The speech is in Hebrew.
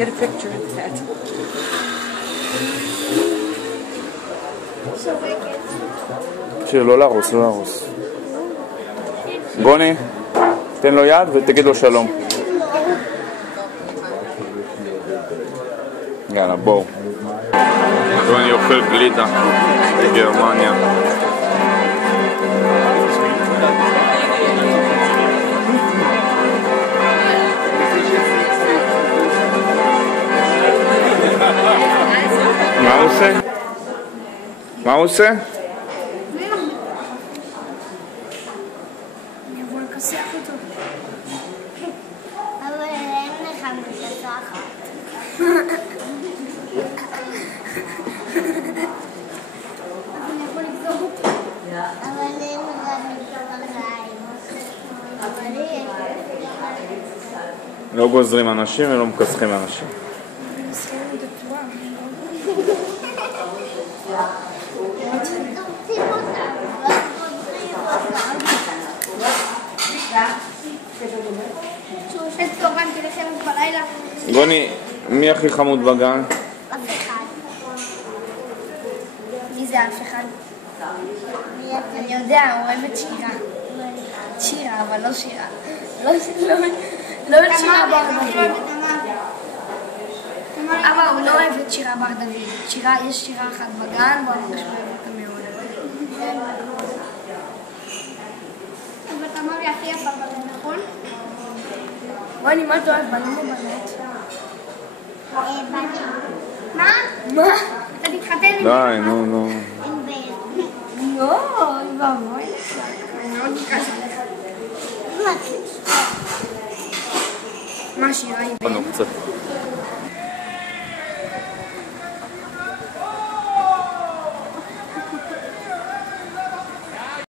Get a picture of that. שיר, לא להרוס, לא להרוס. בוני, תן לו יד ותגיד לו שלום. יאללה, בואו. בוני אוכל גלידה בגרמניה. מה הוא עושה? מה הוא עושה? אני אבוא לכסח אותו. אבל אין לך מכסחת. אני יכול לגזור אותו. אבל אין לך מכסחיים. לא גוזרים אנשים ולא מכסחים אנשים. בוני, מי הכי חמוד בגן? אף אחד. מי זה אף אחד? אני יודע, הוא אוהב את שירה. שירה, אבל לא שירה. לא את שירה בר דוד. אבל הוא לא אוהב את שירה בר דוד. יש שירה אחת בגן, והוא ממש אוהב אותה מאוד. אבל תמר היא הכי יפה בגן, נכון? בואי, מה אתה אוהב? בנים או בנות? בנים. מה? מה? אתה תתחתן עם די, נו. עם בן. לא, היא ואבוי לך. אני מאוד נכנס עליך. מה שירה היא בן? קצת.